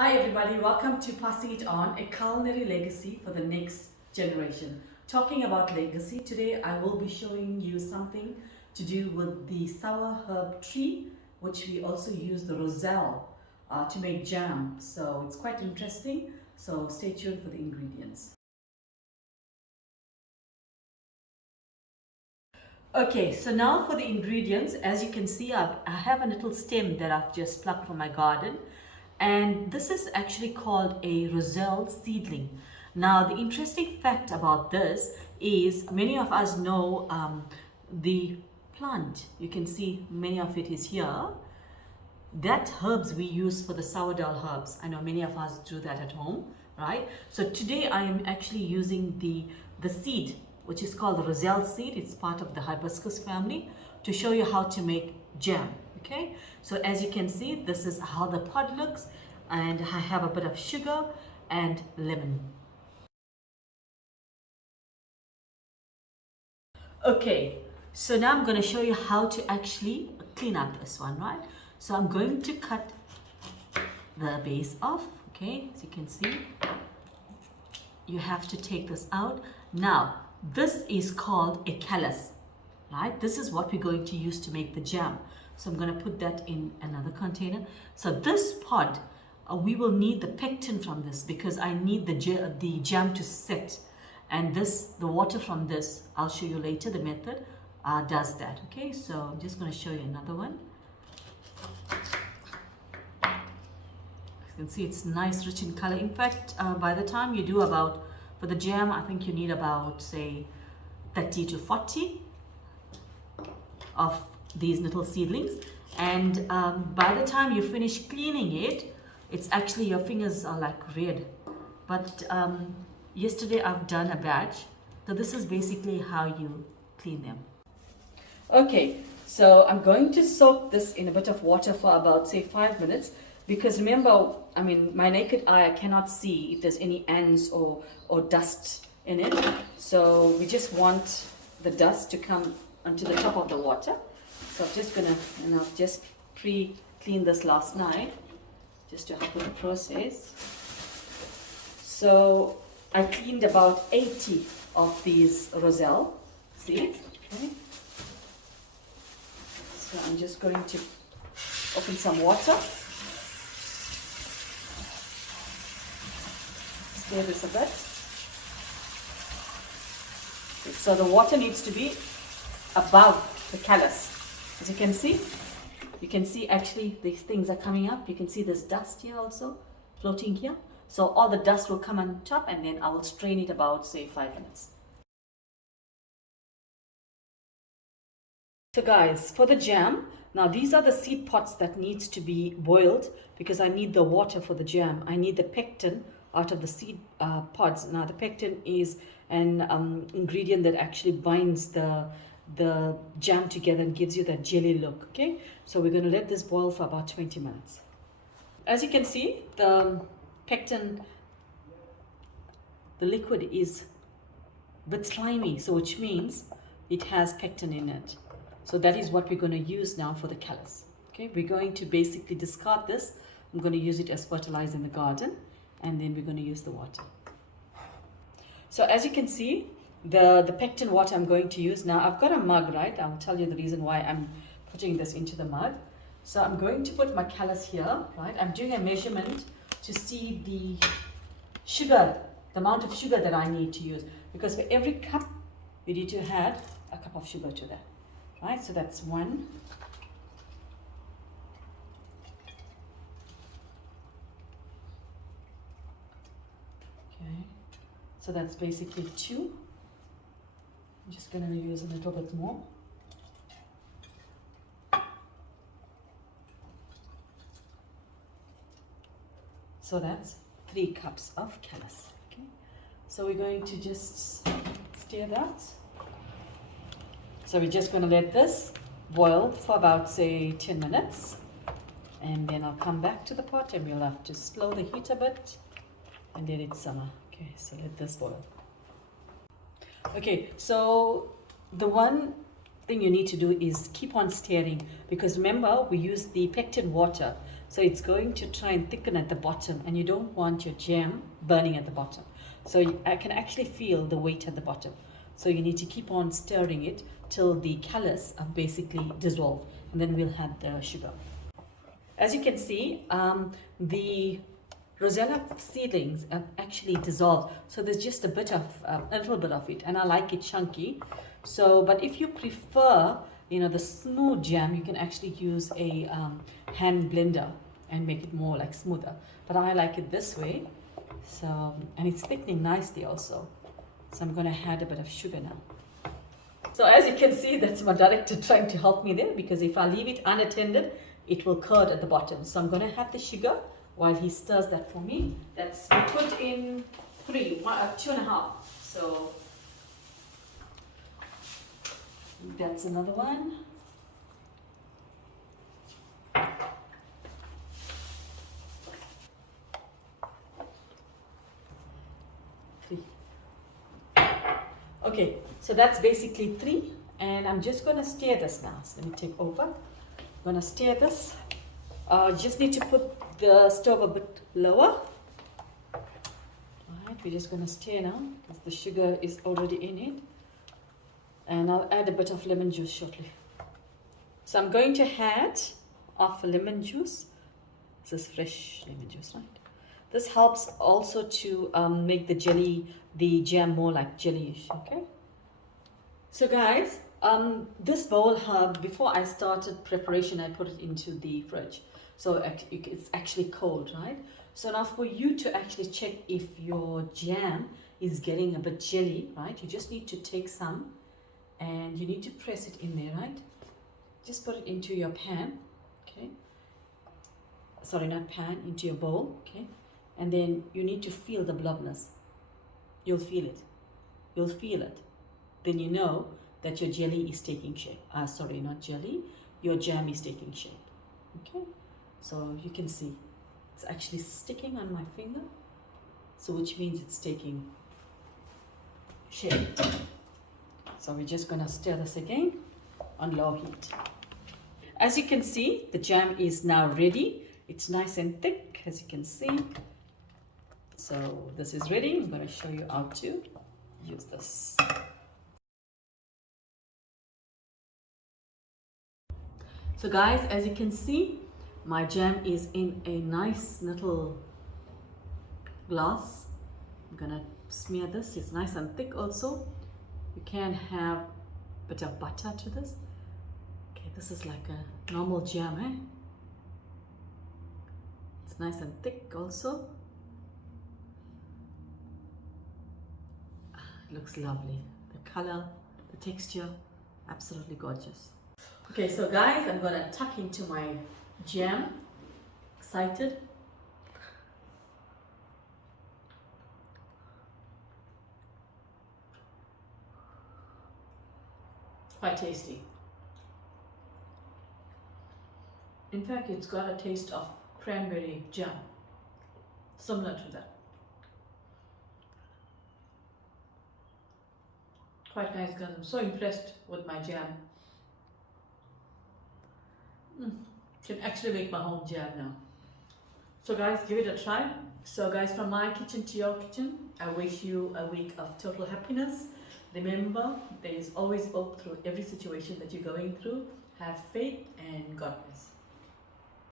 Hi everybody, welcome to Passing It On, a culinary legacy for the next generation. Talking about legacy, today I will be showing you something to do with the sour herb tree, which we also use the Rosella to make jam. So it's quite interesting, so stay tuned for the ingredients. Okay, so now for the ingredients. As you can see, I have a little stem that I've just plucked from my garden, and this is actually called a Rosella seedling. Now, the interesting fact about this is many of us know the plant. You can see many of it is here. That herbs we use for the sourdough herbs. I know many of us do that at home, right? So today I am actually using the seed, which is called the Rosella seed. It's part of the Hibiscus family, to show you how to make jam. Okay, so as you can see, this is how the pod looks, and I have a bit of sugar and lemon. Okay, so now I'm going to show you how to actually clean up this one, right? So I'm going to cut the base off. Okay, as you can see, you have to take this out. Now, this is called a Calyx, right? This is what we're going to use to make the jam. So I'm going to put that in another container. So this pod, we will need the pectin from this, because I need the jam to set. And this, the water from this, I'll show you later the method, does that. Okay, so I'm just going to show you another one. You can see it's nice, rich in color. In fact, by the time you do about, for the jam, I think you need about, say, 30 to 40 of these little seedlings. And by the time you finish cleaning it, it's actually, your fingers are like red. But yesterday I've done a batch. So this is basically how you clean them. Okay, so I'm going to soak this in a bit of water for about, say, 5 minutes. Because remember, I mean, my naked eye, I cannot see if there's any ants or dust in it. So we just want the dust to come onto the top of the water. So I'm just gonna, and I've just pre-cleaned this last night, just to help with the process. So I cleaned about 80 of these Rosella seeds. Okay. So I'm just going to open some water. Stir this a bit. So the water needs to be above the Calyx. As you can see actually these things are coming up. You can see this dust here also floating here. So all the dust will come on top, and then I will strain it about, say, 5 minutes. So guys, for the jam, now these are the seed pods that needs to be boiled, because I need the water for the jam. I need the pectin out of the seed pods. Now the pectin is an ingredient that actually binds the jam together and gives you that jelly look. Okay, so we're going to let this boil for about 20 minutes. As you can see, the pectin, the liquid is a bit slimy, so which means it has pectin in it. So that is what we're going to use now for the Calyx. Okay, we're going to basically discard this. I'm going to use it as fertilizer in the garden, and then we're going to use the water. So as you can see, the pectin water I'm going to use now, I've got a mug, right? I'll tell you the reason why I'm putting this into the mug. So I'm going to put my Calyx here, right? I'm doing a measurement to see the sugar, the amount of sugar that I need to use, because for every cup you need to add a cup of sugar to that, right? So that's 1. Okay, so that's basically 2. I'm just going to use a little bit more. So that's 3 cups of Calyx. Okay, so we're going to just stir that. So we're just going to let this boil for about, say, 10 minutes. And then I'll come back to the pot, and we'll have to slow the heat a bit and let it simmer. Okay, so let this boil. Okay, so the one thing you need to do is keep on stirring, because remember, we use the pectin water. So it's going to try and thicken at the bottom, and you don't want your jam burning at the bottom. So I can actually feel the weight at the bottom. So you need to keep on stirring it till the colours are basically dissolved, and then we'll add the sugar. As you can see, the Rosella seedlings are actually dissolved, so there's just a little bit of it, and I like it chunky. So, but if you prefer, you know, the smooth jam, you can actually use a hand blender and make it more like smoother. But I like it this way. So, and it's thickening nicely also. So I'm going to add a bit of sugar now. So as you can see, that's my director trying to help me there, because if I leave it unattended, it will curd at the bottom. So I'm going to add the sugar while he stirs that for me. That's, we put in 2.5. So that's another one. Okay, so that's basically 3, and I'm just going to stir this now. So let me take over. I'm going to stir this. Just need to put the stove a bit lower. Alright, we're just going to stir now because the sugar is already in it. And I'll add a bit of lemon juice shortly. So I'm going to add half a lemon juice. This is fresh lemon juice, right? This helps also to make the jam more like jellyish, okay? So guys, this bowl, before I started preparation, I put it into the fridge. So it's actually cold, right? So now for you to actually check if your jam is getting a bit jelly, right? You just need to take some and you need to press it in there, right? Just put it into your pan, okay? Sorry, not pan, into your bowl, okay? And then you need to feel the blobbiness. You'll feel it. You'll feel it. Then you know that your jelly is taking shape. Sorry, not jelly. Your jam is taking shape. Okay? So you can see it's actually sticking on my finger. So which means it's taking shape. So we're just going to stir this again on low heat. As you can see, the jam is now ready. It's nice and thick, as you can see. So this is ready. I'm going to show you how to use this. So guys, as you can see, my jam is in a nice little glass. I'm going to smear this. It's nice and thick also. You can have a bit of butter to this. Okay, this is like a normal jam, eh? It's nice and thick also. It looks lovely. The color, the texture, absolutely gorgeous. Okay, so guys, I'm gonna tuck into my jam. Excited? Quite tasty. In fact, it's got a taste of cranberry jam, similar to that. Quite nice, guys. I'm so impressed with my jam. Can actually make my own jam now. So guys, give it a try. So guys, from my kitchen to your kitchen, I wish you a week of total happiness. Remember, there is always hope through every situation that you're going through. Have faith and God bless.